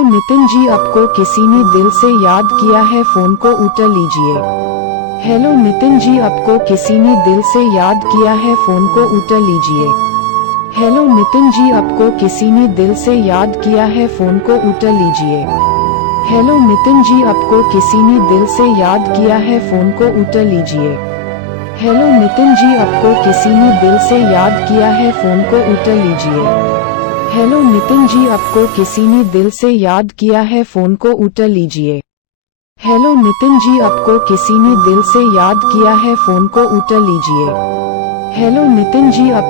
Hello Nitin ji, आपको किसी ने दिल से याद किया है, फोन को उठा लीजिए। हेलो नितिन जी, आपको किसी ने दिल से याद किया है, फोन को उठा लीजिए। हेलो नितिन जी, आपको किसी ने दिल से याद किया है, फोन को उठा लीजिए। हेलो नितिन जी, आपको किसी ने दिल से याद किया है, फोन को उठा लीजिए। हेलो नितिन जी, आपको किसी ने दिल से याद किया है, फोन को उठा लीजिए। हेलो नितिन जी, आपको किसी ने दिल से याद किया है, फोन को उठा लीजिए। हेलो नितिन जी, आपको किसी ने दिल से याद किया है, फोन को उठा लीजिए। हेलो नितिन जी, आप